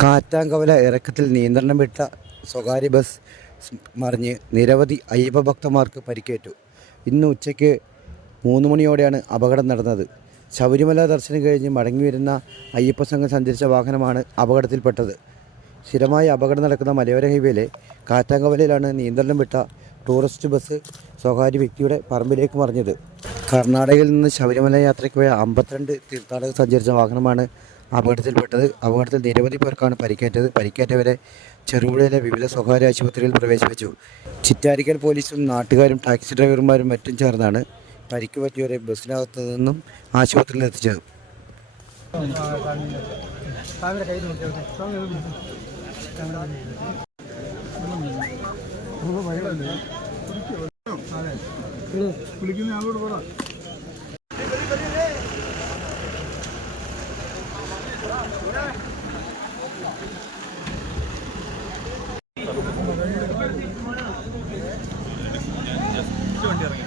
കാറ്റാങ്കവല ഇറക്കത്തിൽ നിയന്ത്രണം വിട്ട സ്വകാര്യ ബസ് മറിഞ്ഞ് നിരവധി അയ്യപ്പ ഭക്തന്മാർക്ക് പരിക്കേറ്റു. ഇന്ന് ഉച്ചയ്ക്ക് 3 മണിയോടെയാണ് അപകടം നടന്നത്. ശബരിമല ദർശനം കഴിഞ്ഞ് മടങ്ങിവരുന്ന അയ്യപ്പ സംഘം സഞ്ചരിച്ച വാഹനമാണ് അപകടത്തിൽപ്പെട്ടത്. സ്ഥിരമായി അപകടം നടക്കുന്ന മലയോര ഹൈവേയിലെ കാറ്റാങ്കവലയിലാണ് നിയന്ത്രണം വിട്ട ടൂറിസ്റ്റ് ബസ് സ്വകാര്യ വ്യക്തിയുടെ പറമ്പിലേക്ക് മറിഞ്ഞത്. കർണാടകയിൽ നിന്ന് ശബരിമല യാത്രയ്ക്ക് പോയ 52 തീർത്ഥാടകർ സഞ്ചരിച്ച വാഹനമാണ് അപകടത്തിൽപ്പെട്ടത്. അപകടത്തിൽ നിരവധി പേർക്കാണ് പരിക്കേറ്റത്. പരിക്കേറ്റവരെ ചെറുപുഴയിലെ വിവിധ സ്വകാര്യ ആശുപത്രികളിൽ പ്രവേശിപ്പിച്ചു. ചിറ്റാരിക്കൽ പോലീസും നാട്ടുകാരും ടാക്സി ഡ്രൈവർമാരും മറ്റും ചേർന്നാണ് പരിക്ക് പറ്റിയവരെ ബസ്സിനകത്തു നിന്നും ആശുപത്രിയിൽ എത്തിച്ചത്. വണ്ടി ഇറങ്ങി